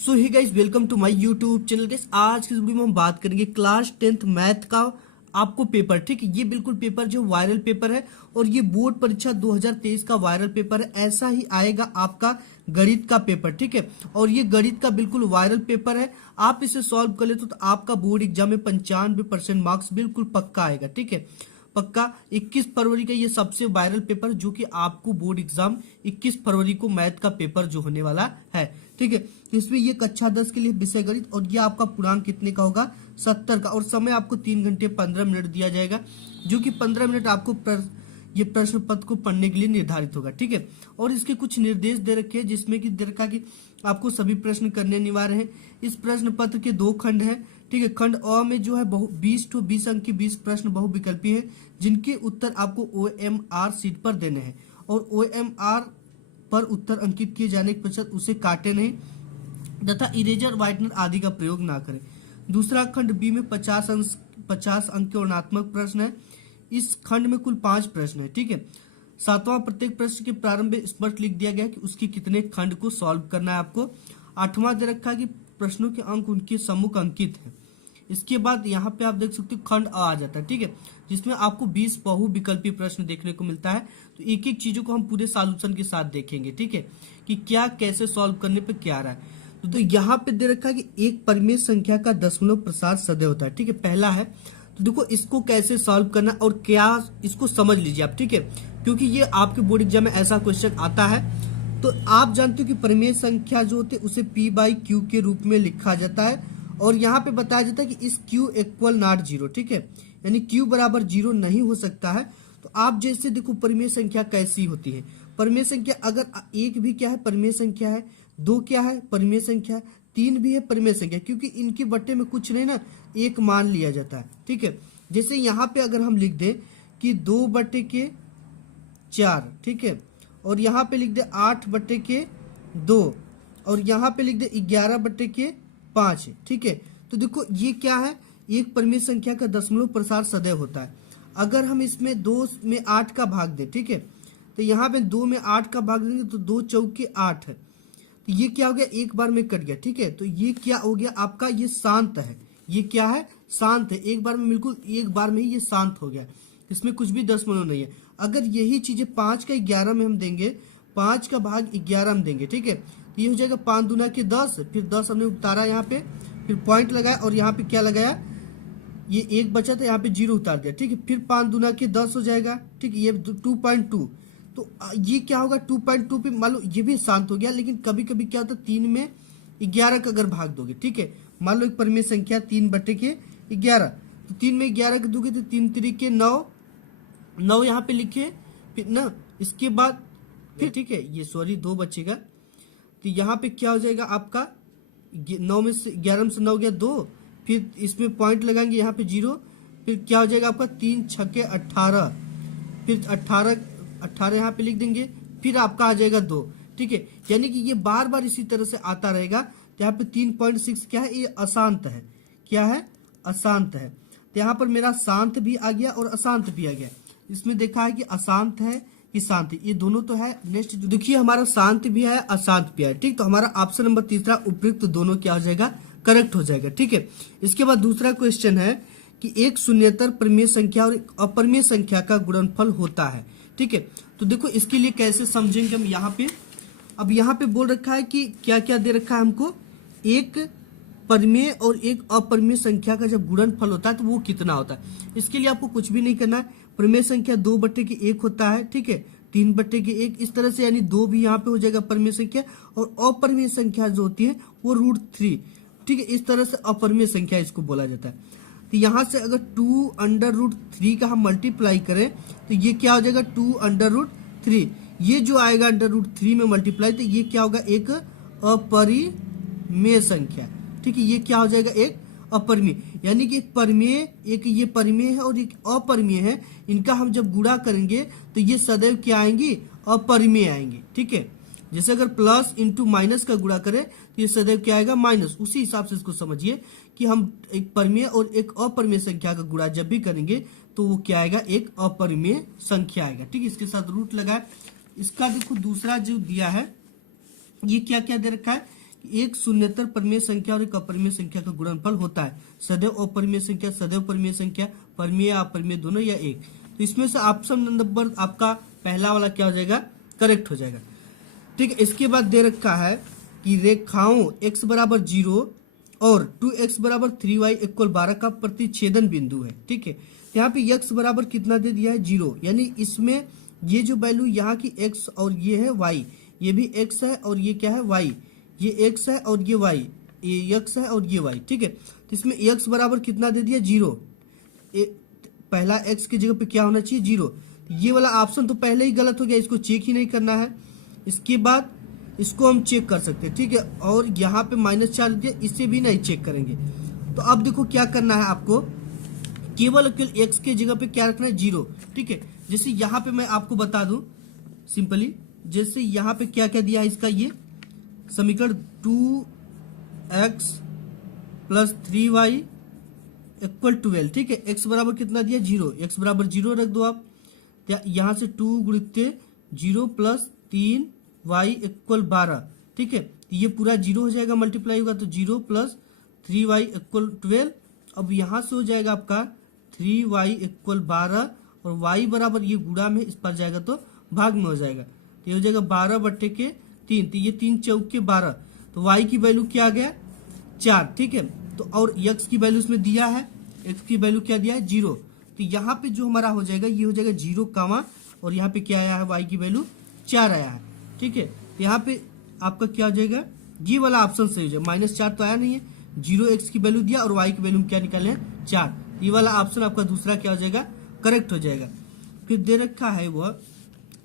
So hi guys, welcome to my YouTube channel. Guys, आज की इस वीडियो में हम बात करेंगे क्लास 10th मैथ का आपको पेपर। ठीक है, ये बिल्कुल पेपर जो वायरल पेपर है और ये बोर्ड परीक्षा 2023 का वायरल पेपर है। ऐसा ही आएगा आपका गणित का पेपर। ठीक है, और ये गणित का बिल्कुल वायरल पेपर है। आप इसे सॉल्व कर लेते तो आपका बोर्ड एग्जाम में 95% मार्क्स बिल्कुल पक्का आएगा। ठीक है, पक्का 21 फरवरी का ये सबसे वायरल पेपर, जो कि आपको बोर्ड एग्जाम 21 फरवरी को मैथ का पेपर जो होने वाला है। ठीक है, इसमें ये कक्षा 10 के लिए विषय गणित, और ये आपका पूर्णांक कितने का होगा, 70 का, और समय आपको 3 घंटे 15 मिनट दिया जाएगा, जो कि 15 मिनट आपको ये प्रश्न पत्र को पढ़ने के लिए निर्धारित होगा। ठीक है, और इसके कुछ निर्देश दे रखे हैं, जिसमें कि दे रखा कि आपको सभी प्रश्न करने अनिवार्य है। इस प्रश्न पत्र के 2 खंड है। ठीक है, खंड अ में जो है 20 अंक के 20 प्रश्न बहुविकल्पी है, जिनके उत्तर आपको OMR शीट पर देने हैं, और OMR पर उत्तर अंकित किए जाने के पश्चात उसे काटे नहीं तथा इरेजर व्हाइटनर आदि का प्रयोग ना करें। दूसरा खंड बी में 50 अंक के वर्णनात्मक प्रश्न है। इस खंड में कुल 5 प्रश्न है। ठीक है, 7वां प्रत्येक प्रश्न के प्रारंभ में स्पष्ट लिख दिया गया कि उसके कितने खंड को सॉल्व करना है आपको। 8वां दे रखा है कि प्रश्नों के अंक उनके सम्मुख अंकित है। इसके बाद यहाँ पे आप देख सकते हो खंड आ जाता है। ठीक है, जिसमें आपको 20 बहुविकल्पी प्रश्न देखने को मिलता है। तो एक एक चीजों को हम पूरे सॉल्यूशन के साथ देखेंगे। ठीक है, कि क्या कैसे सॉल्व करने पे क्या आ रहा है। तो यहाँ पे दे रखा है कि एक परिमेय संख्या का दशमलव प्रसार सदैव होता है। ठीक है, पहला है। तो देखो इसको कैसे सॉल्व करना और क्या, इसको समझ लीजिए आप। ठीक है, क्योंकि ये आपके बोर्ड एग्जाम में ऐसा क्वेश्चन आता है। तो आप जानते हो कि परिमेय संख्या जो होती है उसे P/Q के रूप में लिखा जाता है, और यहाँ पे बताया जाता है कि इस Q इक्वल नॉट 0। ठीक है, यानी Q बराबर 0 नहीं हो सकता है। तो आप जैसे देखो परिमेय संख्या कैसी होती है। परिमेय संख्या अगर 1 भी क्या है, परिमेय संख्या है। 2 क्या है, परिमेय संख्या है। 3 भी है, परिमेय संख्या, क्योंकि इनके बट्टे में कुछ नहीं ना, एक मान लिया जाता है। ठीक है, जैसे यहाँ पे अगर हम लिख दें कि 2/4, ठीक है, और यहाँ पे लिख दे 8/2, और यहाँ पे लिख दे 11/5। ठीक है, तो देखो ये क्या है, एक परिमेय संख्या का दशमलव प्रसार सदैव होता है। अगर हम इसमें 2 में 8 का भाग दें, ठीक है, तो यहाँ पे 2 में 8 का भाग देंगे तो 2 चौके 8 है। तो ये क्या हो गया, एक बार में कट गया। ठीक है, तो ये क्या हो गया आपका, ये शांत है। ये क्या है, शांत है। एक बार में, बिल्कुल एक बार में ही ये शांत हो गया, इसमें कुछ भी दशमलव नहीं है। अगर यही चीजें 5 का 11 में हम देंगे, 5 का भाग 11 में देंगे, ठीक है, तो ये हो जाएगा 5 दूना के 10, फिर 10 हमने उतारा यहाँ पे, फिर पॉइंट लगाया, और यहाँ पे क्या लगाया, ये 1 बचा था, यहाँ पे 0 उतार दिया। ठीक है, फिर 5 दूना के 10 हो जाएगा। ठीक है, ये 2.2, तो ये क्या होगा 2.2 पे, मान लो ये भी शांत हो गया। लेकिन कभी कभी क्या होता है, 3 में 11 का अगर भाग दोगे, ठीक है, मान लो एक परिमेय संख्या 3/11, तो 3 में 11 के दोगे तो 3 3 9 यहाँ पे लिखे, फिर ना इसके बाद फिर, ठीक है, ये सॉरी 2 बचेगा, तो यहाँ पे क्या हो जाएगा आपका, 9 में से 11 में से 9 गया 2, फिर इसमें पॉइंट लगाएंगे यहाँ पे 0, फिर क्या हो जाएगा आपका 3 छक्के 18, फिर 18 यहाँ पे लिख देंगे, फिर आपका आ जाएगा 2। ठीक है, यानी कि ये बार बार इसी तरह से आता रहेगा। तो यहाँ पे 3.6 क्या है, ये अशांत है। क्या है, अशांत है। तो यहाँ पर मेरा शांत भी आ गया और अशांत भी आ गया। इसमें देखा है कि अशांत है कि शांत, ये दोनों तो है। नेक्स्ट देखिए, हमारा शांत भी है, अशांत भी है। ठीक, तो हमारा ऑप्शन नंबर तीसरा उपयुक्त दोनों क्या हो जाएगा, करेक्ट हो जाएगा। ठीक है, इसके बाद दूसरा क्वेश्चन है कि एक शून्येतर परिमेय संख्या और एक अपरिमेय संख्या का गुणनफल होता है। ठीक है, तो देखो इसके लिए कैसे समझेंगे हम यहाँ पे। अब यहाँ पे बोल रखा है कि क्या क्या दे रखा है हमको, एक परिमेय और एक अपरिमेय संख्या का जब गुणनफल होता है तो वो कितना होता है। इसके लिए आपको कुछ भी नहीं करना है। परिमेय संख्या 2/1 होता है, ठीक है, 3/1 इस तरह से, यानी 2 भी यहाँ पे हो जाएगा परिमेय संख्या, और अपरिमेय संख्या जो होती है वो √3। ठीक है, इस तरह से अपरिमेय संख्या इसको बोला जाता है। तो यहाँ से अगर 2√3 का हम मल्टीप्लाई करें तो ये क्या हो जाएगा, 2√3। ये जो आएगा √3 में मल्टीप्लाई, तो ये क्या होगा, एक अपरिमेय संख्या। ठीक है, ये क्या हो जाएगा, एक अपरिमेय, यानी कि एक परिमेय, एक ये परिमेय है और एक अपरिमेय है। इनका हम जब गुणा करेंगे तो ये सदैव क्या आएंगी, अपरिमेय आएंगे। ठीक है, जैसे अगर प्लस इंटू माइनस का गुणा करें तो ये सदैव क्या आएगा, माइनस। उसी हिसाब से इसको समझिए कि हम एक परिमेय और एक अपरिमेय संख्या का गुणा जब भी करेंगे तो वो क्या आएगा, एक अपरिमेय संख्या आएगा। ठीक है, इसके साथ रूट लगाए। इसका देखो दूसरा जो दिया है, ये क्या क्या दे रखा है एक शून्येतर परिमेय संख्या और एक अपरिमेय संख्या का गुणनफल होता है। सदैव अपरिमेय संख्या, सदैव परिमेय संख्या, परिमेय या अपरिमेय दोनों या एक। तो इसमें से ऑप्शन नंबर आपका पहला वाला क्या हो जाएगा, करेक्ट हो जाएगा। ठीक है, इसके बाद दे रखा है कि रेखाओं x बराबर 0 और 2x बराबर 3y इक्वल 12 का प्रतिच्छेदन बिंदु है। ठीक है, यहाँ पे x बराबर कितना दे दिया है, 0, यानी इसमें ये जो वैल्यू यहाँ की x और ये है y, ये भी x है और ये क्या है y, ये x है और ये y, ये x है और ये y। ठीक है, तो इसमें x बराबर कितना दे दिया, 0। पहला x की जगह पे क्या होना चाहिए, 0। ये वाला ऑप्शन तो पहले ही गलत हो गया, इसको चेक ही नहीं करना है। इसके बाद इसको हम चेक कर सकते हैं। ठीक है, और यहाँ पे -4 दिया, इसे भी नहीं चेक करेंगे। तो अब देखो क्या करना है आपको, केवल x के जगह पे क्या रखना है, 0। ठीक है, जैसे यहाँ पे मैं आपको बता दूं सिंपली, जैसे यहाँ पे क्या क्या दिया है इसका, ये समीकरण 2x + 3y = 12। ठीक है, x बराबर कितना दिया, 0, x बराबर 0 रख दो आप। यहाँ से 2 × 0 + 3y = 12। ठीक है, ये पूरा 0 हो जाएगा, मल्टीप्लाई होगा तो 0 + 3y = 12। अब यहाँ से हो जाएगा आपका 3y = 12 और y बराबर ये गुणा में इस पर जाएगा तो भाग में हो जाएगा, तो ये हो जाएगा 12/3। तो ये 3 चौके 12, तो y की वैल्यू क्या आ गया, 4। ठीक है, तो और x की वैल्यू इसमें दिया है, x की वैल्यू क्या दिया है, 0। तो यहाँ पे जो हमारा हो जाएगा, ये हो जाएगा 0 कामा, और यहाँ पे क्या आया है, y की वैल्यू 4 आया है। ठीक है, यहाँ पे आपका क्या हो जाएगा, ये वाला ऑप्शन सही हो जाएगा। -4 तो आया नहीं है, 0x की वैल्यू दिया और y की वैल्यू क्या निकाले हैं, 4। ये वाला ऑप्शन आपका दूसरा क्या हो जाएगा, करेक्ट हो जाएगा। फिर दे रखा है वह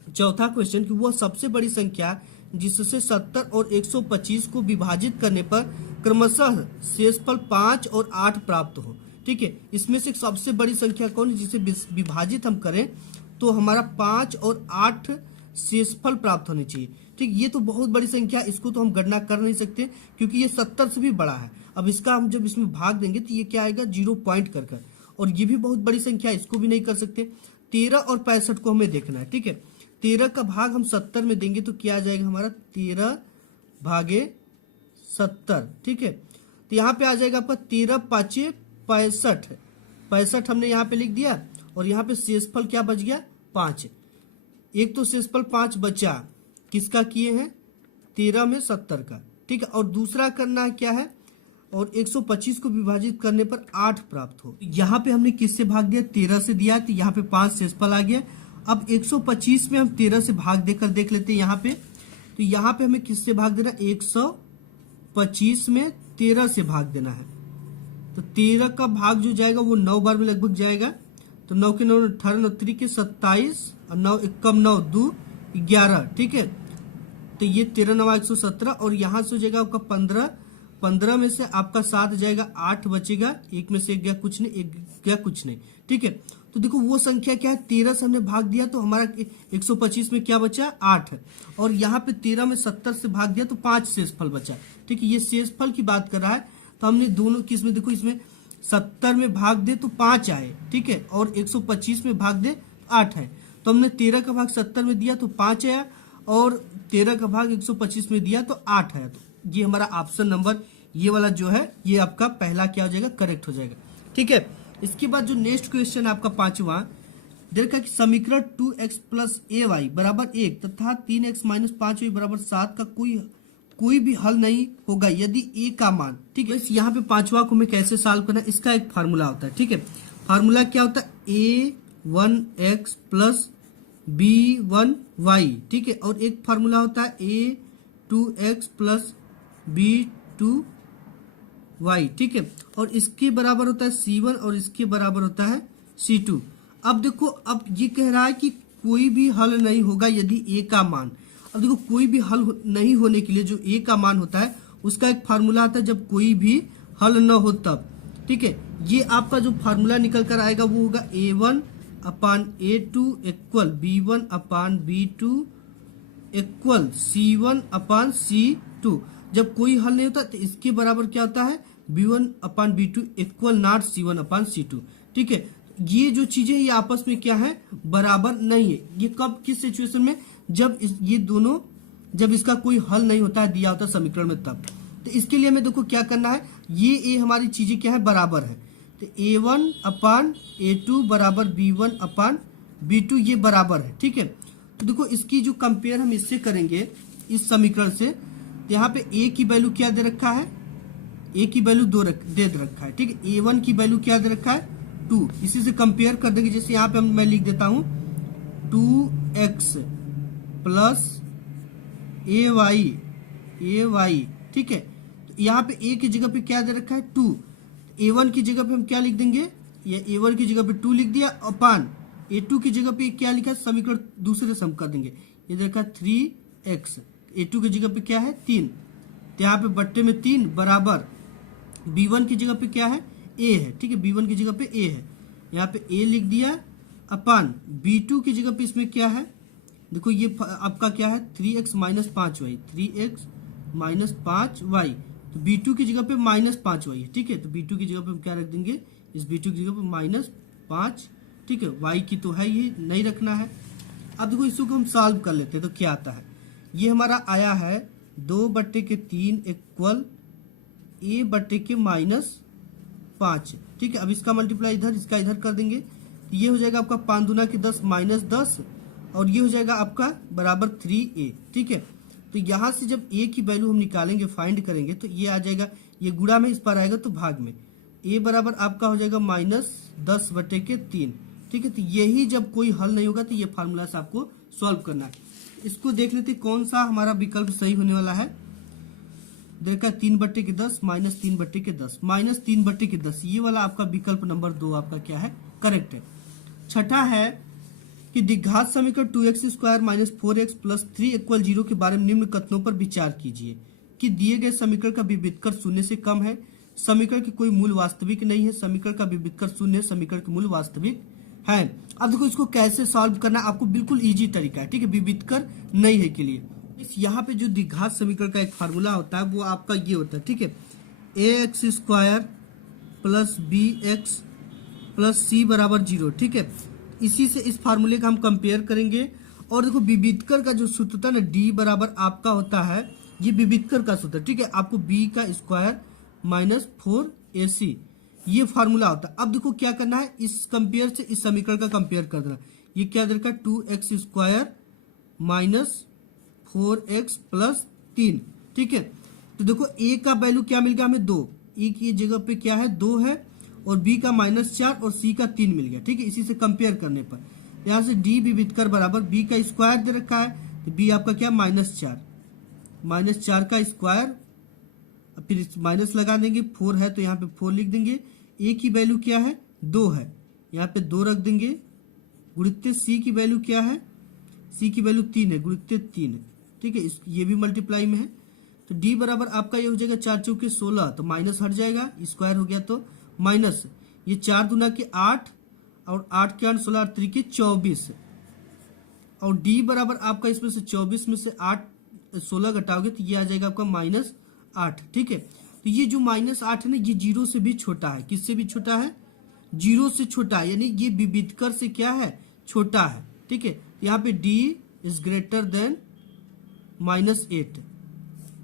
चौथा क्वेश्चन कि वह सबसे बड़ी संख्या जिससे 70 और 125 को विभाजित करने पर क्रमशः शेषफल 5 और 8 प्राप्त हो। ठीक है, इसमें से सबसे बड़ी संख्या कौन है जिसे विभाजित हम करें तो हमारा 5 और 8 शेषफल प्राप्त होने चाहिए। ठीक, ये तो बहुत बड़ी संख्या, इसको तो हम गणना कर नहीं सकते क्योंकि ये 70 से भी बड़ा है। अब इसका हम जब इसमें भाग देंगे तो ये क्या आएगा, 0 पॉइंट कर, और ये भी बहुत बड़ी संख्या है, इसको भी नहीं कर सकते। 13 और 65 को हमें देखना है। ठीक है, 13 का भाग हम 70 में देंगे तो क्या आ जाएगा हमारा, 13 भागे 70। ठीक है, तो यहाँ पे आ जाएगा आपका 13 × 5 = 65। 65 हमने यहाँ पे लिख दिया और यहाँ पे शेषफल क्या बच गया, 5। एक तो शेषफल 5 बचा, किसका किए हैं, 13 में 70 का। ठीक है, और दूसरा करना है क्या है, और 125 को विभाजित करने पर 8 प्राप्त हो। यहाँ पे हमने किससे भाग दिया, 13 से दिया, तो यहाँ पे 5 शेषफल आ गया। अब 125 में हम 13 से भाग देकर देख लेते हैं यहाँ पे, तो यहाँ पे हमें किससे भाग देना, 125 में 13 से भाग देना है। तो 13 का भाग जो जाएगा वो 9 बार में लगभग जाएगा, तो 9 के 9 18 9 3 के 27 और 9 1 9 2 11। ठीक है, तो ये 13 9 117 और यहाँ से हो जाएगा आपका 15। 15 में से आपका 7 जाएगा, 8 बचेगा, एक में से एक गया कुछ नहीं, एक गया कुछ नहीं। ठीक है, तो देखो वो संख्या क्या है, 13 से हमने भाग दिया तो हमारा 125 में क्या बचा, 8, और यहाँ पे 13 में 70 से भाग दिया तो 5 शेषफल बचा। ठीक है, ये शेषफल की बात कर रहा है, तो हमने दोनों किस में, देखो इसमें 70 में भाग दे तो 5 आए। ठीक है, और 125 में भाग दे 8 है, तो हमने 13 का भाग 70 में दिया तो 5 आया, और 13 का भाग 125 में दिया तो 8 आया। तो ये हमारा ऑप्शन नंबर ये वाला जो है, ये आपका पहला क्या हो जाएगा, करेक्ट हो जाएगा। ठीक है, इसके बाद जो नेक्स्ट क्वेश्चन आपका 5वां देखा कि समीकरण 2x + ay = 1 तथा 3x - 5y = 7 का कोई भी हल नहीं होगा यदि a का मान। ठीक है, यहाँ पे 5वां को हमें कैसे सॉल्व करना है, इसका एक फार्मूला होता है। ठीक है, फार्मूला क्या होता है, a1x + b1y। ठीक है, और एक फार्मूला होता है a2x + b2y। ठीक है, और इसके बराबर होता है c1 और इसके बराबर होता है c2। अब देखो, अब ये कह रहा है कि कोई भी हल नहीं होगा यदि a का मान। अब देखो, कोई भी हल नहीं होने के लिए जो a का मान होता है उसका एक फार्मूला आता है, जब कोई भी हल न हो तब। ठीक है, ये आपका जो फार्मूला निकल कर आएगा वो होगा a1/a2 = b1/b2 = c1/c2। जब कोई हल नहीं होता तो इसके बराबर क्या होता है, b1/b2 = not c1/c2। ठीक है, ये जो चीजें ये आपस में क्या है, बराबर नहीं है। ये कब, किस सिचुएशन में, जब ये दोनों, जब इसका कोई हल नहीं होता है, दिया होता है समीकरण में तब। तो इसके लिए हमें देखो क्या करना है, ये हमारी चीजें क्या है, बराबर है। तो A1 अपान A2 बराबर B1 अपान B2 ये बराबर है, ठीक है। तो देखो इसकी जो कंपेयर हम इससे करेंगे इस समीकरण से, तो यहाँ पे A की वैल्यू क्या दे रखा है, A की वैल्यू दे रखा है, ठीक है। A1 की वैल्यू क्या दे रखा है, 2। इसी से कंपेयर कर देंगे। जैसे यहाँ पे मैं लिख देता हूँ 2x प्लस ay, ठीक है। तो यहाँ पे A की जगह पे क्या दे रखा है, 2। A1 की जगह पे हम क्या लिख देंगे, ये A1 की जगह पे 2 लिख दिया, अपान A2 की जगह पे क्या लिखा है, समीकरण दूसरे से हम कर देंगे। ये देखा 3x, A2 की जगह पे क्या है 3, तो यहाँ पे बट्टे में 3 बराबर B1 की जगह पे क्या है, A है, ठीक है। B1 की जगह पे A है, यहाँ पे A लिख दिया, अपान B2 की जगह पे इसमें क्या है, देखो ये आपका क्या है 3x minus 5y, 3x minus 5y, तो B2 की जगह पे माइनस 5y है, ठीक है। तो B2 की जगह पे हम क्या रख देंगे, इस B2 की जगह पे माइनस 5, ठीक है। y की तो है ये नहीं रखना है। अब देखो इसको हम सॉल्व कर लेते हैं तो क्या आता है, ये हमारा आया है 2/3 इक्वल a/-5, ठीक है। अब इसका मल्टीप्लाई इधर, इसका इधर कर देंगे, तो ये हो जाएगा आपका 5 दूना की 10 माइनस 10, और ये हो जाएगा आपका बराबर 3a, ठीक है। तो यहाँ से जब a की वैल्यू हम निकालेंगे, फाइंड करेंगे, तो ये आ जाएगा, ये गुणा में इस पर आएगा तो भाग में, a बराबर आपका हो जाएगा -10/3, ठीक है। तो यही जब कोई हल नहीं होगा तो ये फार्मूला से आपको सॉल्व करना है। इसको देख लेते कौन सा हमारा विकल्प सही होने वाला है। देखा 3/10 माइनस 3/10 माइनस 3/10, ये वाला आपका विकल्प नंबर 2 आपका क्या है, करेक्ट है। छठा है कि द्विघात समीकरण 2x² माइनस 4x प्लस 3 = 0 के बारे में निम्न कथनों पर विचार कीजिए कि दिए गए समीकरण का विविधकर शून्य से कम है, समीकरण की कोई मूल वास्तविक नहीं है, समीकरण का विविधकर शून्य है, समीकरण के मूल वास्तविक है। अब देखो इसको कैसे सॉल्व करना है, आपको बिल्कुल इजी तरीका है, ठीक है, विविधकर नहीं है के लिए। इस यहाँ पे जो द्विघात समीकरण का एक फार्मूला होता है वो आपका ये होता है, ठीक है, ax² plus bx plus c बराबर 0, ठीक है। इसी से इस फार्मूले का हम कंपेयर करेंगे। और देखो विविधकर का जो सूत्र होता है ना, d बराबर आपका होता है, ये विविधकर का सूत्र, ठीक है। आपको b का स्क्वायर माइनस 4ac, ये फार्मूला होता है। अब देखो क्या करना है, इस कंपेयर से इस समीकरण का कंपेयर कर देना। ये क्या दे रखा है, 2x² माइनस 4x प्लस 3, ठीक है। तो देखो a का वैल्यू क्या मिल गया हमें, 2, e की जगह पे क्या है 2 है, और b का -4 और c का 3 मिल गया, ठीक है। इसी से कंपेयर करने पर यहाँ से d विविधकर बराबर b का स्क्वायर दे रखा है, तो b आपका क्या -4 का स्क्वायर, फिर माइनस लगा देंगे, 4 है तो यहाँ पे 4 लिख देंगे, a की वैल्यू क्या है 2 है, यहाँ पे 2 रख देंगे, गुणित्य c की वैल्यू क्या है, c की वैल्यू 3 है, गुणित्य 3, ठीक है। ये भी मल्टीप्लाई में है, तो d बराबर आपका ये हो जाएगा 4 चौके 16, तो माइनस हट जाएगा, स्क्वायर हो गया तो माइनस, ये 4 दूना के 8 और 8 के 8 16 8 3 के 24, और d बराबर आपका इसमें से 24 में से 8 16 घटाओगे तो ये आ जाएगा आपका -8, ठीक है। तो ये जो -8 है ना, ये 0 से भी छोटा है, किससे भी छोटा है, 0 से छोटा है, यानी ये विविधकर से क्या है, छोटा है, ठीक है। यहाँ पे d इज ग्रेटर देन -8।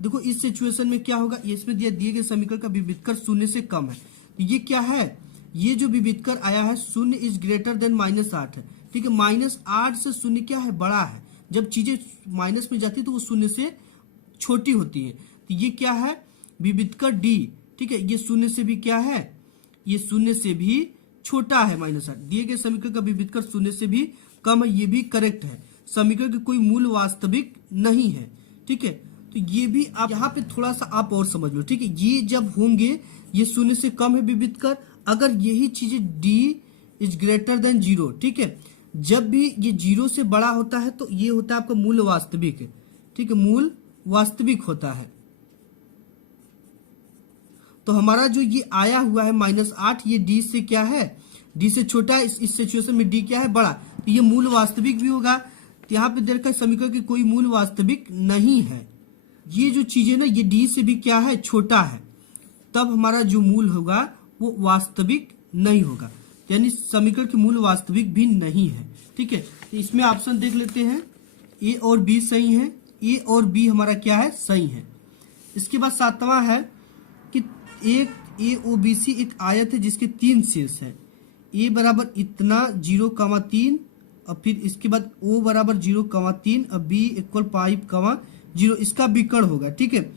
देखो इस सिचुएशन में क्या होगा, इसमें दिए गए समीकरण का विविधकर शून्य से कम है, तो ये क्या है, ये जो विविधकर आया है 0 इज ग्रेटर देन -8 है, ठीक है। -8 से 0 क्या है, बड़ा है। जब चीजें माइनस में जाती है तो वो 0 से छोटी होती है, तो ये क्या है, विविधकर d, ठीक है। ये 0 से भी क्या है, ये 0 से भी छोटा है -8। दिए गए समीकरण का विविधकर 0 से भी कम है, ये भी करेक्ट है। समीकरण की कोई मूल वास्तविक नहीं है, ठीक है। तो ये भी आप यहाँ पे थोड़ा सा आप और समझ लो, ठीक है। ये जब होंगे, ये 0 से कम है विविधकर, अगर यही चीजें d इज ग्रेटर देन 0, ठीक है, जब भी ये 0 से बड़ा होता है तो ये होता है आपका मूल वास्तविक, ठीक है, मूल वास्तविक होता है। तो हमारा जो ये आया हुआ है -8, ये d से क्या है, d से छोटा है, इस सिचुएशन में d क्या है, बड़ा, तो ये मूल वास्तविक भी होगा। तो यहाँ पे देखा समीकरण की कोई मूल वास्तविक नहीं है, ये जो चीजें ना ये d से भी क्या है, छोटा है, तब हमारा जो मूल होगा वो वास्तविक नहीं होगा, यानी समीकरण की मूल वास्तविक भी नहीं है, ठीक है। तो इसमें ऑप्शन देख लेते हैं, a और b सही है, a और b हमारा क्या है, सही है। इसके बाद सातवां है कि एक AOBC एक आयत है जिसके 3 शीर्ष है। ए बराबर इतना 0,3 और फिर इसके बाद O बराबर 0,3 और B इक्वल 5,0 इसका विकर्ण होगा। ठीक है,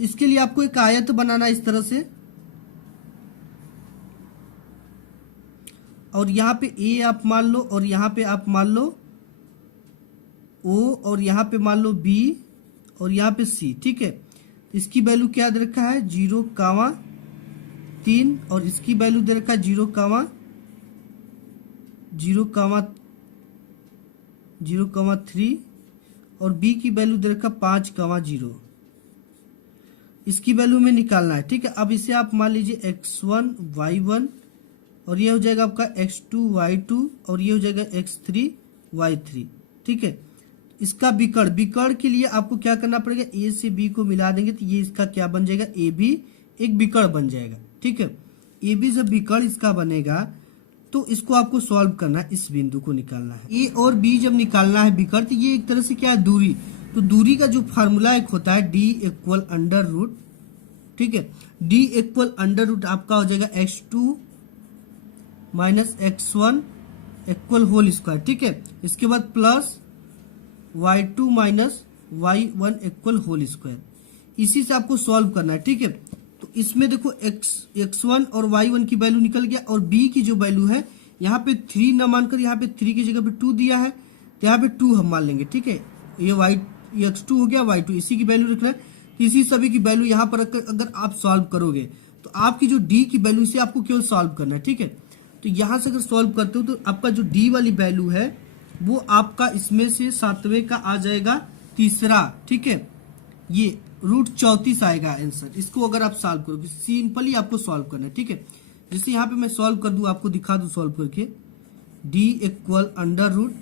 इसके लिए आपको एक आयत बनाना इस तरह से, और यहाँ पे A आप मान लो और यहाँ पे आप मान लो O और यहाँ पे मान लो B और यहाँ पे C। ठीक है, इसकी वैल्यू क्या दे रखा है 0,3 और इसकी वैल्यू दे रखा है 0,3 और B की वैल्यू दे रखा 5,0। इसकी वैल्यू में निकालना है। ठीक है, अब इसे आप मान लीजिए x1 y1 और ये हो जाएगा आपका x2 y2 और ये हो जाएगा x3 y3। ठीक है, इसका विकर्ण के लिए आपको क्या करना पड़ेगा, A से B को मिला देंगे तो ये इसका क्या बन जाएगा, AB एक विकर्ण बन जाएगा। ठीक है, AB जब विकर्ण इसका बनेगा तो इसको आपको सॉल्व करना है, इस बिंदु को निकालना है। A और B जब निकालना है विकर्ण, तो ये एक तरह से क्या है दूरी, तो दूरी का जो फार्मूला एक होता है D इक्वल अंडर रूट। ठीक है, D इक्वल अंडर रूट आपका हो जाएगा x2 minus x1 equal whole square. ठीक है, इसके बाद plus y2 minus y1 equal whole square. इसी से आपको सॉल्व करना है। ठीक है, तो इसमें देखो x1 और y1 की वैल्यू निकल गया और b की जो वैल्यू है यहाँ पे 3 ना मानकर यहाँ पे 3 की जगह पे 2 दिया है तो यहाँ पे 2 हम मान लेंगे। ठीक है, ये x2 हो गया, y2 इसी की वैल्यू रखना है। इसी सभी की वैल्यू यहाँ पर रखकर अगर आप सॉल्व करोगे तो आपकी जो d की वैल्यू से आपको केवल सॉल्व करना है। ठीक है, तो यहाँ से अगर सॉल्व करते हो तो आपका जो d वाली वैल्यू है वो आपका इसमें से 7वें का आ जाएगा तीसरा। ठीक है, ये √34 आएगा आंसर। इसको अगर आप सॉल्व करोगे, सिंपली आपको सॉल्व करना है। ठीक है, जैसे यहाँ पे मैं सॉल्व कर दूं, आपको दिखा दूं सॉल्व करके, d equal under root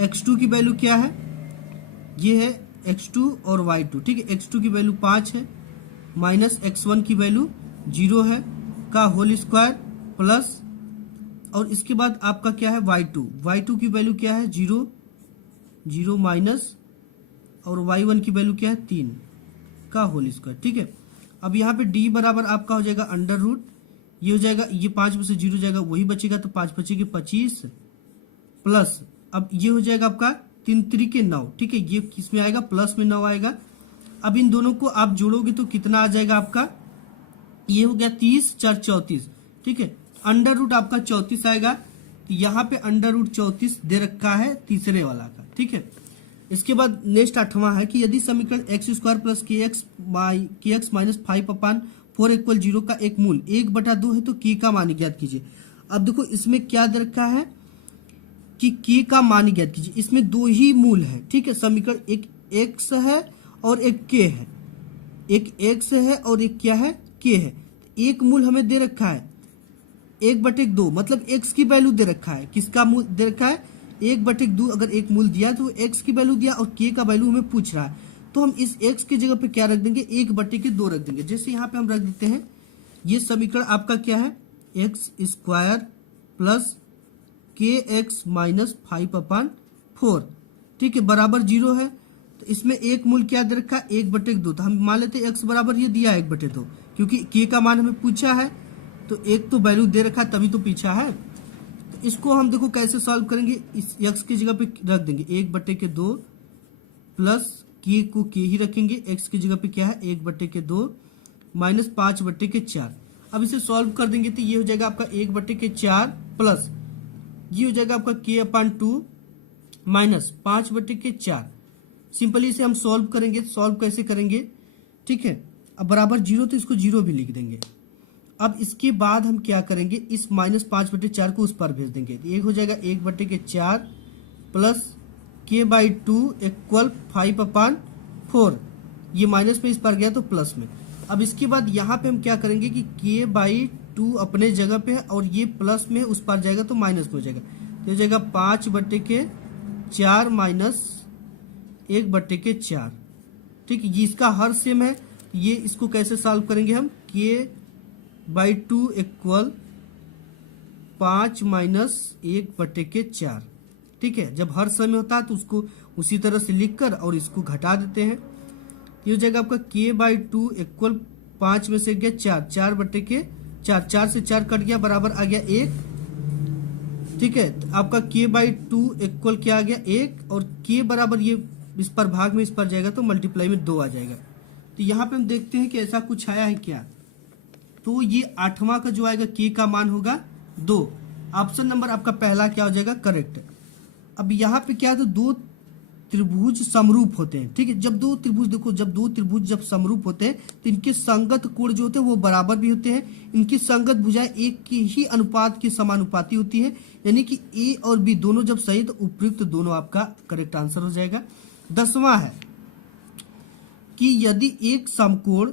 x2 की वैल्यू क्या है, ये है x2 और y2। ठीक है, x2 की वैल्यू 5 है माइनस x1 की वैल्यू 0 है का होल स्क्वायर प्लस, और इसके बाद आपका क्या है y2 की वैल्यू क्या है 0 माइनस, और y1 की वैल्यू क्या है 3 का होल स्क्वायर। ठीक है, अब यहाँ पे d बराबर आपका हो जाएगा अंडर रूट, ये हो जाएगा, ये 5 में से 0 जाएगा वही बचेगा तो 5 बचेगी 25 प्लस, अब ये हो जाएगा आपका 3 3 के 9। ठीक है, ये किसमें आएगा, प्लस में 9 आएगा। अब इन दोनों को आप जोड़ोगे तो कितना आ जाएगा आपका, ये हो गया 30 4 34। ठीक है, अंडर रूट आपका 34 आएगा, तो यहाँ पे अंडर रूट 34 दे रखा है तीसरे वाला का। ठीक है, इसके बाद नेक्स्ट 8वां है कि यदि समीकरण x² plus kx minus 5/4 equal 0 का एक मूल 1/2 है तो k का मान ज्ञात कीजिए। अब देखो इसमें क्या दे रखा है कि k का मान ज्ञात कीजिए, इसमें 2 ही मूल है। ठीक है, समीकरण एक x है और एक k है, एक x है और एक क्या है k है। एक मूल हमें दे रखा है 1/2, मतलब x की वैल्यू दे रखा है, किसका मूल दे रखा है 1/2। अगर एक मूल दिया तो x की वैल्यू दिया और k का वैल्यू हमें पूछ रहा है, तो हम इस x की जगह पे क्या रख देंगे 1/2 रख देंगे। जैसे यहाँ पे हम रख देते हैं, ये समीकरण आपका क्या है x² प्लस kx माइनस 5/4। ठीक है, बराबर 0 है, तो इसमें एक मूल क्या दे रखा है 1/2, तो हम मान लेते हैं x बराबर ये दिया 1/2, क्योंकि k का मान हमें पूछा है तो एक तो वैल्यू दे रखा है तभी तो पीछा है। तो इसको हम देखो कैसे सॉल्व करेंगे, इस x की जगह पे रख देंगे 1/2 प्लस k को k ही रखेंगे, x की जगह पे क्या है 1/2 माइनस 5/4। अब इसे सॉल्व कर देंगे तो ये हो जाएगा आपका 1/4 प्लस ये हो जाएगा आपका k/2 माइनस 5/4। सिंपली इसे हम सॉल्व करेंगे, सॉल्व कैसे करेंगे, ठीक है, अब बराबर 0 तो इसको 0 भी लिख देंगे। अब इसके बाद हम क्या करेंगे, इस माइनस 5/4 को उस पर भेज देंगे, एक हो जाएगा 1/4 प्लस k/2 इक्वल 5/4। ये माइनस में इस पर गया तो प्लस में। अब इसके बाद यहाँ पे हम क्या करेंगे कि k/2 अपने जगह पे है और ये प्लस में उस पर जाएगा तो माइनस में हो जाएगा, तो हो जाएगा 5/4 माइनस 1/4। ठीक, ये इसका हर सेम है, ये इसको कैसे सॉल्व करेंगे हम, k/2 इक्वल 5 माइनस 1/4। ठीक है, जब हर समय होता है तो उसको उसी तरह से लिखकर और इसको घटा देते हैं। ये हो जाएगा आपका k/2 इक्वल 5 में से गया 4, 4/4, 4 से 4 कट गया, बराबर आ गया 1। ठीक है, तो आपका k/2 इक्वल क्या आ गया 1, और k बराबर ये इस पर भाग में इस पर जाएगा तो मल्टीप्लाई में 2 आ जाएगा। तो यहाँ पे हम देखते हैं कि ऐसा कुछ आया है क्या। तो ये 8वां का जो आएगा k का मान होगा 2। ऑप्शन नंबर आपका पहला क्या हो जाएगा, करेक्ट। अब यहाँ पे क्या है, तो दो त्रिभुज समरूप होते हैं। ठीक है, जब दो त्रिभुज देखो, जब दो त्रिभुज जब समरूप होते हैं तो इनके संगत कोण जो होते हैं वो बराबर भी होते हैं। इनकी संगत भुजाएं एक की ही अनुपात की समानुपाती होती है, यानी कि ए और बी दोनों जब सही तो उपयुक्त दोनों आपका करेक्ट आंसर हो जाएगा। 10वां है कि यदि एक समकोण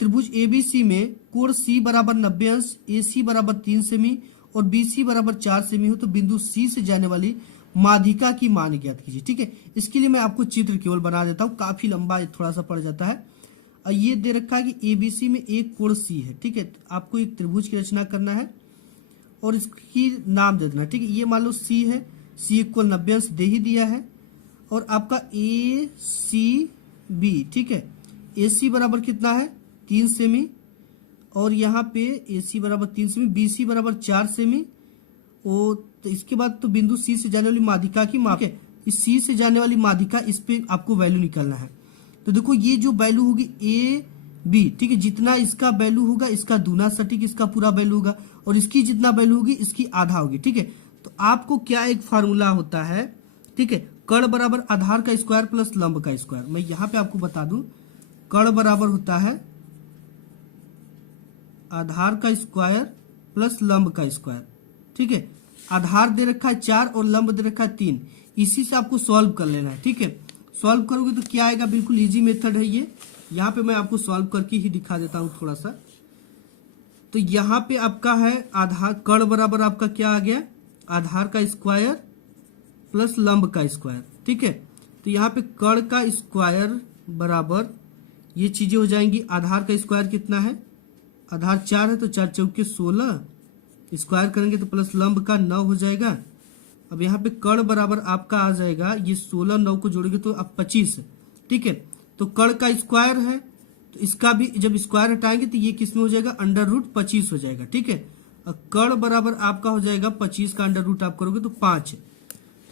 त्रिभुज एबीसी में कोण सी बराबर 90 अंश, ए सी बराबर 3 सेमी और बी सी बराबर 4 सेमी हो तो बिंदु सी से जाने वाली माध्यिका की मान ज्ञात कीजिए। ठीक है, इसके लिए मैं आपको चित्र केवल बना देता हूँ, काफी लंबा थोड़ा सा पड़ जाता है। और ये दे रखा है कि एबीसी में एक कोण सी है। ठीक है, तो आपको एक त्रिभुज की रचना करना है और इसकी नाम दे देना। ठीक है, ये मान लो सी है, सी इक्वल 90 अंश दे ही दिया है, और आपका ए सी बी। ठीक है, ए सी बराबर कितना है 3 सेमी, और यहाँ पे ए सी बराबर 3 सेमी, बी सी बराबर 4 सेमी। और तो इसके बाद तो बिंदु सी से जाने वाली माध्यिका की माप है, इस सी से जाने वाली माध्यिका, इस पे आपको वैल्यू निकालना है। तो देखो ये जो वैल्यू होगी ए बी, ठीक है, जितना इसका वैल्यू होगा इसका दूना सटीक इसका पूरा वैल्यू होगा, और इसकी जितना वैल्यू होगी इसकी आधा होगी। ठीक है, तो आपको क्या एक फार्मूला होता है, ठीक है, कर्ण बराबर आधार का स्क्वायर प्लस लंब का स्क्वायर। मैं यहाँ पे आपको बता दूं, कर्ण बराबर होता है आधार का स्क्वायर प्लस लंब का स्क्वायर। ठीक है, आधार दे रखा है 4 और लंब दे रखा है 3, इसी से आपको सॉल्व कर लेना है। ठीक है, सॉल्व करोगे तो क्या आएगा, बिल्कुल इजी मेथड है ये। यहाँ पे मैं आपको सॉल्व करके ही दिखा देता हूँ थोड़ा सा। तो यहाँ पे आपका है आधार, कर्ण बराबर आपका क्या आ गया, आधार का स्क्वायर प्लस लंब का स्क्वायर। ठीक है, तो यहाँ पे कर्ण का स्क्वायर बराबर ये चीजें हो जाएंगी। आधार का स्क्वायर कितना है, आधार 4 है तो 4 चौके 16, स्क्वायर करेंगे तो प्लस लंब का 9 हो जाएगा। अब यहाँ पे कर्ण बराबर आपका आ जाएगा, ये 16 9 को जोड़ेंगे तो अब 25। ठीक है, तो कर्ण का स्क्वायर है तो इसका भी जब स्क्वायर हटाएंगे तो ये किस में हो जाएगा, √25 हो जाएगा। ठीक है, और कर्ण बराबर आपका हो जाएगा 25 का अंडर रूट आप करोगे तो 5।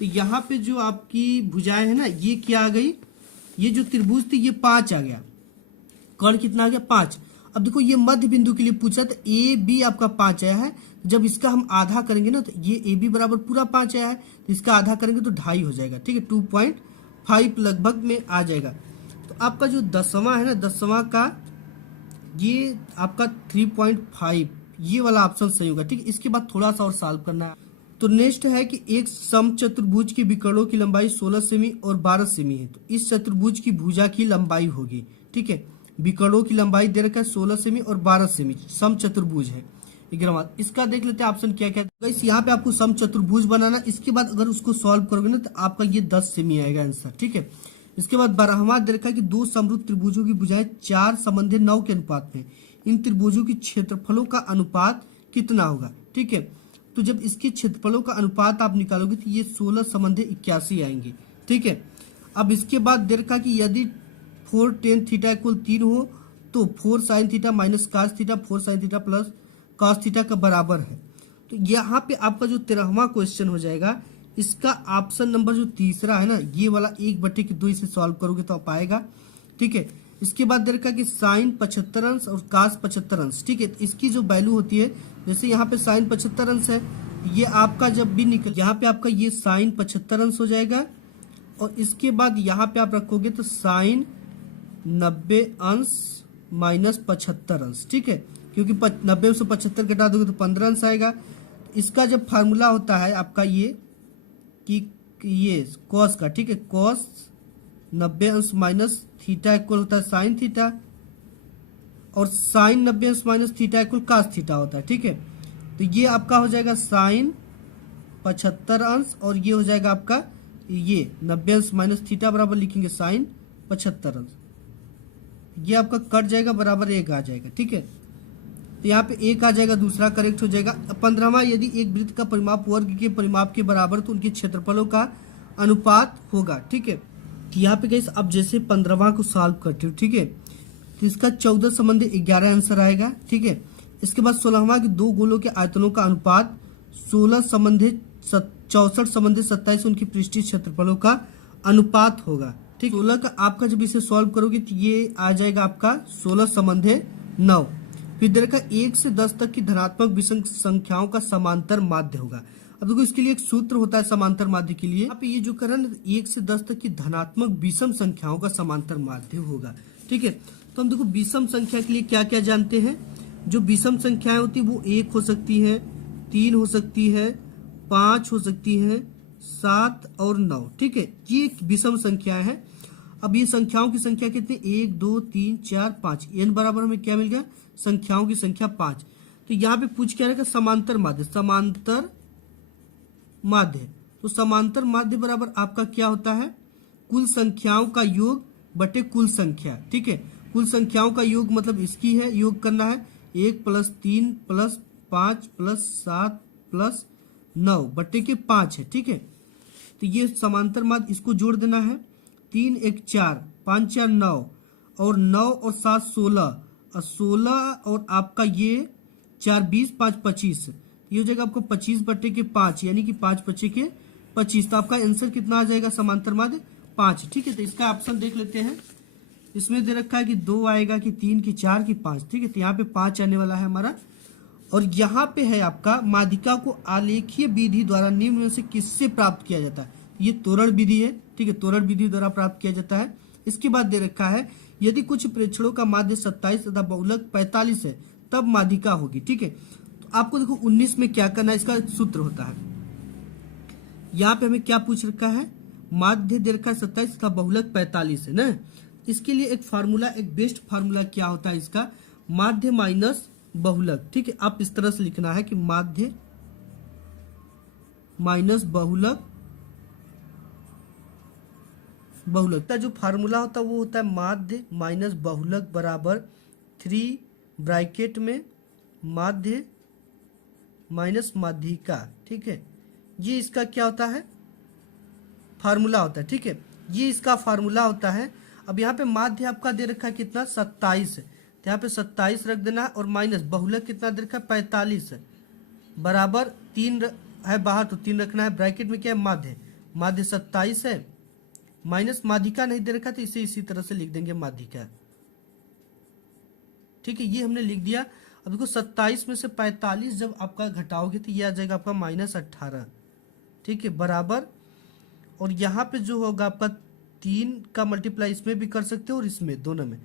तो यहाँ पे जो आपकी भुजाएं है ना, ये क्या आ गई, ये जो त्रिभुज थी ये 5 आ गया, कर्ण कितना आ गया 5। अब देखो ये मध्य बिंदु के लिए पूछा तो ए बी आपका 5 आया है, जब इसका हम आधा करेंगे ना तो ये ए बी बराबर पूरा 5 आया है, तो इसका आधा करेंगे तो 2.5 हो जाएगा। ठीक है, 2.5 लगभग में आ जाएगा। तो आपका जो 10वां है ना, 10वां का ये आपका 3.5 ये वाला ऑप्शन सही होगा। ठीक है, इसके बाद थोड़ा सा और सॉल्व करना है। तो नेक्स्ट है कि एक समचतुर्भुज के विकर्णों की लंबाई 16 सेमी और 12 सेमी है, तो इस चतुर्भुज की भुजा की लंबाई होगी। ठीक है, विकर्णों की लंबाई दे रखा है 16 सेमी और 12 सेमी, समचतुर्भुज है। इसका देख लेते हैं ऑप्शन क्या क्या है। यहाँ पे आपको समचतुर्भुज बनाना, इसके बाद अगर उसको सॉल्व करोगे ना तो आपका ये 10 सेमी आएगा आंसर। ठीक है, इसके बाद 12वां दे रखा है कि दो समरूप त्रिभुजों की भुजाएं 4 संबंधी 9 के अनुपात में, इन त्रिभुजों की क्षेत्रफलों का अनुपात कितना होगा। ठीक है, तो जब इसके क्षेत्रफलों का अनुपात आप निकालोगे तो ये 16 संबंधी 81 आएंगे। ठीक है, अब इसके बाद दे रखा कि यदि 4 tan थीटा इक्वल 3 हो तो 4 sin theta minus cos theta 4 sin theta plus cos theta का बराबर है। तो यहाँ पे आपका जो 13वां क्वेश्चन हो जाएगा, इसका ऑप्शन नंबर जो तीसरा है ना, ये वाला 1/2 इसे सॉल्व करोगे तो आप आएगा। ठीक है, इसके बाद दे रखा कि साइन 75 अंश और cos 75 अंश। ठीक है, तो इसकी जो वैल्यू होती है, जैसे यहाँ पे साइन 75 अंश है, ये आपका जब भी निकल, यहाँ पे आपका ये साइन 75 अंश हो जाएगा, और इसके बाद यहाँ पे आप रखोगे तो साइन 90 अंश माइनस 75 अंश। ठीक है, क्योंकि 90 से 75 घटा दोगे तो 15 अंश आएगा। इसका जब फार्मूला होता है आपका ये कि ये कॉस का, ठीक है, कॉस 90 अंश माइनस थीटा इक्वल होता है साइन थीटा, और साइन 90 अंश minus theta equal cos theta होता है। ठीक है, तो ये आपका हो जाएगा साइन 75 अंश, और ये हो जाएगा आपका ये 90 अंश माइनस थीटा बराबर लिखेंगे साइन 75 अंश, ये आपका कट जाएगा बराबर 1 आ जाएगा। ठीक है, तो यहाँ पे 1 आ जाएगा, दूसरा करेक्ट हो जाएगा। 15वां, यदि एक वृत्त का परिमाप वर्ग के परिमाप के बराबर तो उनके क्षेत्रफलों का अनुपात होगा। ठीक है, तो यहाँ पे गाइस अब जैसे 15वां को सॉल्व करते हो, ठीक है, तो इसका 14 संबंधी 11 आंसर आएगा, ठीक है। इसके बाद 16वां के दो गोलों के आयतनों का अनुपात 16 संबंधी 64 संबंधी 27 उनकी पृष्ठीय क्षेत्रफलों का अनुपात होगा, ठीक। 16 का आपका जब इसे सॉल्व करोगे तो ये आ जाएगा आपका 16 संबंधी 9। फिर दे रखा 1 से 10 तक की धनात्मक विषम संख्याओं का समांतर माध्य होगा। अब देखो इसके लिए एक सूत्र होता है समांतर माध्य के लिए। आप ये जो करण 1 से 10 तक की धनात्मक विषम संख्याओं का समांतर माध्य होगा, ठीक है। तो हम देखो विषम संख्या के लिए क्या क्या जानते हैं। जो विषम संख्याएं होती है वो 1 हो सकती है, 3 हो सकती है, 5 हो सकती है, 7 और 9, ठीक है। ये विषम संख्याएं हैं। अब ये संख्याओं की संख्या कितनी, 1 2 3 4 5, n बराबर हमें क्या मिल गया, संख्याओं की संख्या 5। तो यहाँ पे पूछ क्या रहेगा, समांतर माध्य, समांतर माध्य। तो समांतर माध्य बराबर आपका क्या होता है, कुल संख्याओं का योग बटे कुल संख्या, ठीक है। कुल संख्याओं का योग मतलब इसकी है, योग करना है 1 + 3 + 5 + 7 + 9 बटे के 5 है, ठीक है। तो ये समांतर माध्य, इसको जोड़ देना है, 3 1 4, 5 4 9 और 9 और 7 16 और 16 और आपका ये 4 20 5 25, ये हो जाएगा आपको 25 बटे के 5, यानी कि 5 बचे के 25। तो आपका आंसर कितना आ जाएगा समांतर माध्य 5, ठीक है। तो इसका ऑप्शन देख लेते हैं। इसमें दे रखा है कि 2 आएगा, कि 3 की 4 की 5, ठीक है। तो यहाँ पे 5 आने वाला है हमारा। और यहाँ पे है आपका माध्यिका को आलेखीय विधि द्वारा निम्न में से किससे प्राप्त किया जाता है। ये त्वरण विधि है, ठीक है, त्वरण विधि द्वारा प्राप्त किया जाता है। इसके बाद दे रखा है यदि कुछ प्रेक्षणों का माध्य 27 तथा बहुलक 45 है तब माध्यिका होगी, ठीक है। तो आपको देखो 19 में क्या करना है, इसका सूत्र होता है। यहाँ पे हमें क्या पूछ रखा है, माध्य दे रखा है 27 तथा बहुलक 45 है ना। इसके लिए एक फार्मूला, एक बेस्ट फार्मूला क्या होता है इसका, माध्य माइनस बहुलक, ठीक है। आप इस तरह से लिखना है कि माध्य माइनस बहुलक, बहुलक का जो फार्मूला होता है वो होता है माध्य माइनस बहुलक बराबर 3 ब्रैकेट में माध्य माइनस माध्यिका, ठीक है। ये इसका क्या होता है, फार्मूला होता है, ठीक है। ये इसका फार्मूला होता है। अब यहाँ पे माध्य आपका दे रखा है कितना, 27 है, तो यहाँ पे 27 रख देना है और माइनस बहुलक कितना दे रखा है, 45 है, बराबर 3 है बाहर तो 3 रखना है, ब्रैकेट में क्या है माध्य, माध्य 27 है, माइनस माध्यिका नहीं दे रखा तो इसे इसी तरह से लिख देंगे माध्यिका, ठीक है। ये हमने लिख दिया। अब देखो 27 में से 45 जब आपका घटाओगे तो ये आ जाएगा आपका -18, ठीक है, बराबर। और यहाँ पे जो होगा आपका 3 का मल्टीप्लाई इसमें भी कर सकते हो और इसमें दोनों में,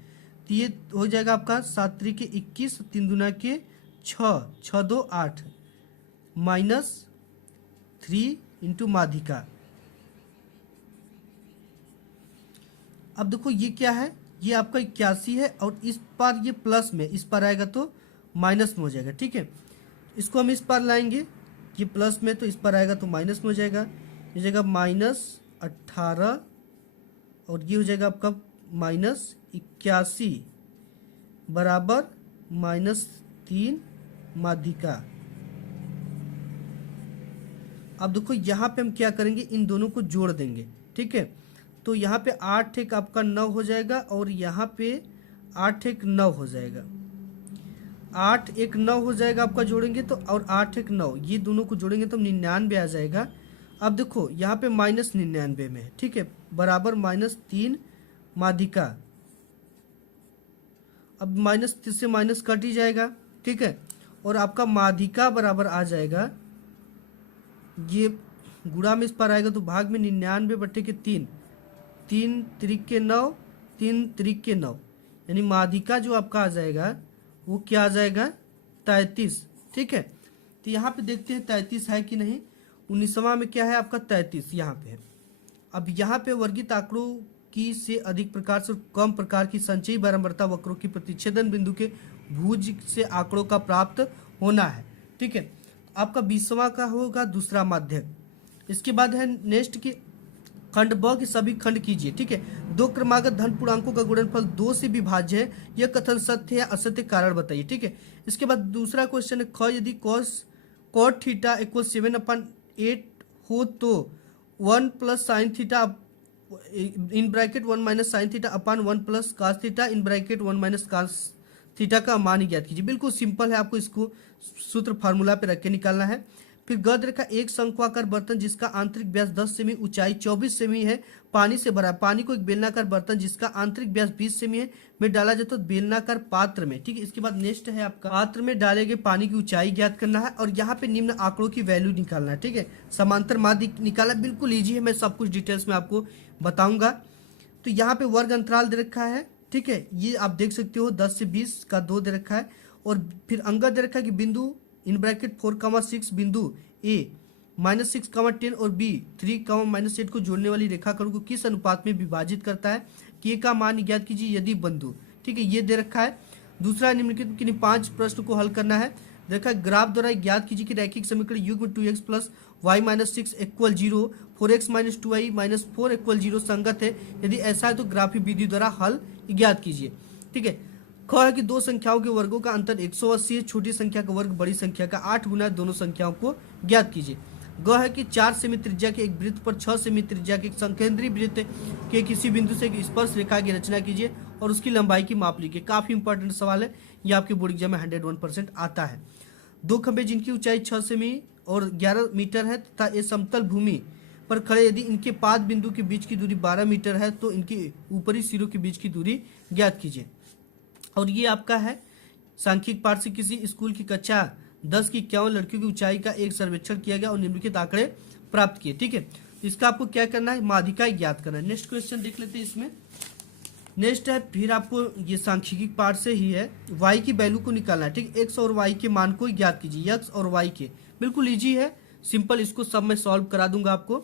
तो ये हो जाएगा आपका 7 3 के 21, 3 दूना के 6, 6 2 8 -3 इंटू माध्यिका। अब देखो ये क्या है, ये आपका 81 है और इस पार ये प्लस में, इस पार आएगा तो माइनस में हो जाएगा, ठीक है। इसको हम इस पार लाएंगे, ये प्लस में तो इस पार आएगा तो माइनस में हो जाएगा, ये जाएगा -18 और ये हो जाएगा आपका -81 बराबर -3 माध्यिका। अब देखो यहाँ पे हम क्या करेंगे, इन दोनों को जोड़ देंगे, ठीक है। तो यहाँ पे 8 एक आपका 9 हो जाएगा और यहाँ पे 8 एक 9 हो जाएगा, 8 एक 9 हो जाएगा आपका जोड़ेंगे तो, और 8 एक 9 ये दोनों को जोड़ेंगे तो 99 आ जाएगा। अब देखो यहाँ पे -99 में है, ठीक है, बराबर -3 माध्यिका। अब -3 से माइनस कट ही जाएगा, ठीक है। और आपका माध्यिका बराबर आ जाएगा, ये गुणा में इस पर आएगा तो भाग में 99 बटे के 3, 3 त्रिक के 9, 3 त्रिक के 9, यानी माध्यिका जो आपका आ जाएगा वो क्या आ जाएगा, 33, ठीक है। तो यहाँ पे देखते हैं 33 है कि नहीं। 19वां में क्या है आपका 33 यहाँ पे है। अब यहाँ पे वर्गित आंकड़ों की से अधिक प्रकार से कम प्रकार की संचयी बारंबारता वक्रों की प्रतिच्छेदन बिंदु के भुज से आंकड़ों का प्राप्त होना है, ठीक है। आपका 20वां का होगा दूसरा माध्यक। इसके बाद है नेक्स्ट की खंड ब के सभी खंड कीजिए, ठीक है। 2 क्रमागत धन पूर्णांकों का गुणनफल 2 से विभाज्य है, यह कथन सत्य या असत्य कारण बताइए, ठीक है। इसके बाद दूसरा क्वेश्चन है ख यदि cot थीटा = 7/8 हो तो 1 + sin theta in bracket 1 minus sine theta upon 1 plus cos theta in bracket 1 minus cos theta का मान ही ज्ञात कीजिए। बिल्कुल सिंपल है, आपको इसको सूत्र फार्मूला पे रख के निकालना है। फिर गद रेखा एक शंक्वाकार बर्तन जिसका आंतरिक व्यास 10 सेमी, ऊंचाई 24 सेमी है, पानी से भरा है। पानी को एक बेलनाकार बर्तन जिसका आंतरिक व्यास 20 सेमी है में डाला जाए तो बेलनाकार पात्र में, ठीक है। इसके बाद नेक्स्ट है आपका पात्र में डाले गए पानी की ऊंचाई ज्ञात करना है और यहाँ पे निम्न आंकड़ों की वैल्यू निकालना है, ठीक है। समांतर माध्य निकालना बिल्कुल ईजी है, मैं सब कुछ डिटेल्स में आपको बताऊंगा। तो यहाँ पे वर्ग अंतराल दे रखा है, ठीक है, ये आप देख सकते हो 10 से 20 का 2 दे रखा है। और फिर अंक दे रखा है कि बिंदु इन ब्रैकेट 4,6 बिंदु ए -6,10 और बी 3,-8 को जोड़ने वाली रेखाखंड को किस अनुपात में विभाजित करता है, के का मान ज्ञात कीजिए यदि बंधु, ठीक है, ये दे रखा है। दूसरा निम्नलिखित किन्हीं 5 प्रश्न को हल करना है। देखा ग्राफ द्वारा ज्ञात कीजिए कि रैखिक समीकरण युग्म 2x plus y minus 6 equal 0, 4x minus 2y minus 4 equal 0 संगत है। यदि ऐसा है तो ग्राफिक विधि द्वारा हल ज्ञात कीजिए, ठीक है। ख है कि दो संख्याओं के वर्गों का अंतर 180 है, छोटी संख्या का वर्ग बड़ी संख्या का 8 गुना दोनों संख्याओं को ज्ञात कीजिए। ग है कि 4 सेमी त्रिज्या के एक वृत्त पर 6 सेमी त्रिज्या के एक संकेंद्रीय वृत्त के किसी बिंदु से एक स्पर्श रेखा की रचना कीजिए और उसकी लंबाई की माप लीजिए। काफी इंपॉर्टेंट सवाल है, ये आपके बोर्ड एग्जाम में 101% आता है। दो खंभे जिनकी ऊंचाई 6 सेमी और 11 मीटर है तथा ये समतल भूमि पर खड़े, यदि इनके पाद बिंदु के बीच की दूरी 12 मीटर है तो इनकी ऊपरी सिरों के बीच की दूरी ज्ञात कीजिए। और ये आपका है सांख्यिक पाठ से किसी स्कूल की कक्षा 10 की 51 लड़कियों की ऊंचाई का एक सर्वेक्षण किया गया और निम्नलिखित आंकड़े प्राप्त किए, ठीक है। इसका आपको क्या करना है, माध्यिका ज्ञात करना है। नेक्स्ट क्वेश्चन देख लेते हैं इसमें। नेक्स्ट है फिर आपको ये सांख्यिकी पार्ट से ही है, y की वैल्यू को निकालना है, ठीक। x और y के मान को ज्ञात कीजिए, x और y के, बिल्कुल इजी है, सिंपल, इसको सब मैं सॉल्व करा दूंगा आपको।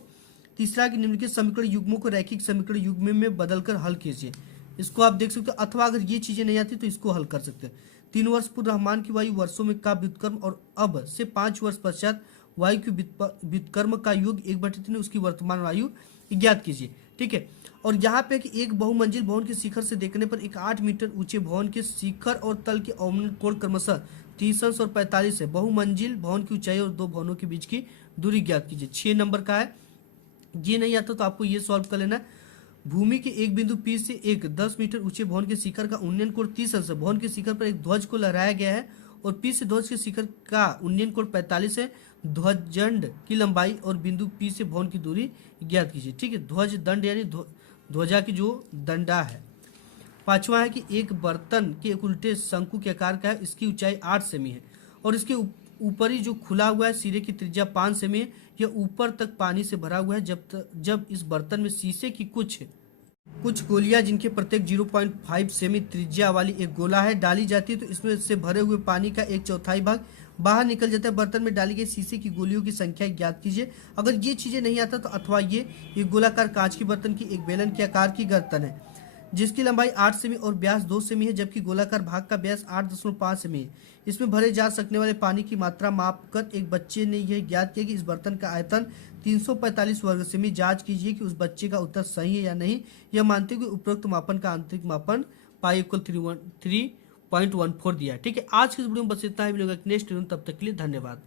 तीसरा कि निम्नलिखित समीकरण युग्मों को रैखिक समीकरण युग्म में बदलकर हल कीजिए। इसको आप देख सकते हो, अथवा अगर ये चीजें नहीं आती तो इसको हल कर सकते हैं। 3 वर्ष पूर्व रहमान की वायु वर्षों में का व्युत्क्रम और अब से 5 वर्ष पश्चात वायु की व्युत्क्रम का योग 1/3 उसकी वर्तमान वायु ज्ञात कीजिए, ठीक है। और यहाँ पे कि एक बहुमंजिल भवन के शिखर से देखने पर एक 8 मीटर ऊंचे भवन के शिखर और तल के अवनन कोण क्रमशः 30 और 45 है। बहुमंजिल भवन की ऊंचाई और दो भवनों के बीच की दूरी ज्ञात कीजिए। 6 नंबर का है, ये नहीं आता तो आपको ये सॉल्व कर लेना। भूमि के एक बिंदु P से एक 10 मीटर ऊंचे भवन के शिखर का उन्नयन कोण 30 अंश है। भवन के शिखर पर एक ध्वज को लहराया गया है और P से ध्वज के शिखर का उन्नयन कोण 45 है। ध्वजदंड की लंबाई और बिंदु P से भवन की दूरी ज्ञात कीजिए, ठीक है। ध्वज दंड यानी ध्वजा की जो दंडा है। 5वां है कि एक बर्तन के एक उल्टे शंकु के आकार का है, इसकी ऊंचाई 8 सेमी है और इसके ऊपरी जो खुला हुआ है सिरे की त्रिज्या 5 सेमी है। यह ऊपर तक पानी से भरा हुआ है। जब इस बर्तन में शीशे की कुछ गोलियां जिनके प्रत्येक 0.5 सेमी त्रिज्या वाली एक गोला है डाली जाती है तो इसमें से भरे हुए पानी का 1/4 भाग बाहर निकल जाता है। बर्तन में डाली गई शीशे की गोलियों की संख्या ज्ञात कीजिए। अगर ये चीजें नहीं आता तो अथवा ये एक गोलाकार कांच की बर्तन की एक बेलन के आकार की गर्तन है जिसकी लंबाई 8 सेमी और व्यास 2 सेमी है, जबकि गोलाकार भाग का व्यास 8.5 सेमी है। इसमें भरे जा सकने वाले पानी की मात्रा मापकर एक बच्चे ने यह ज्ञात किया कि इस बर्तन का आयतन 345 वर्ग सेमी। जांच कीजिए कि उस बच्चे का उत्तर सही है या नहीं। यह मानते हुए उपरोक्त मापन का आंतरिक मापन पाई = 3.14 दिया है, ठीक है। आज की इस वीडियो में बस इतना ही। नेक्स्ट वीडियो तब तक के लिए धन्यवाद।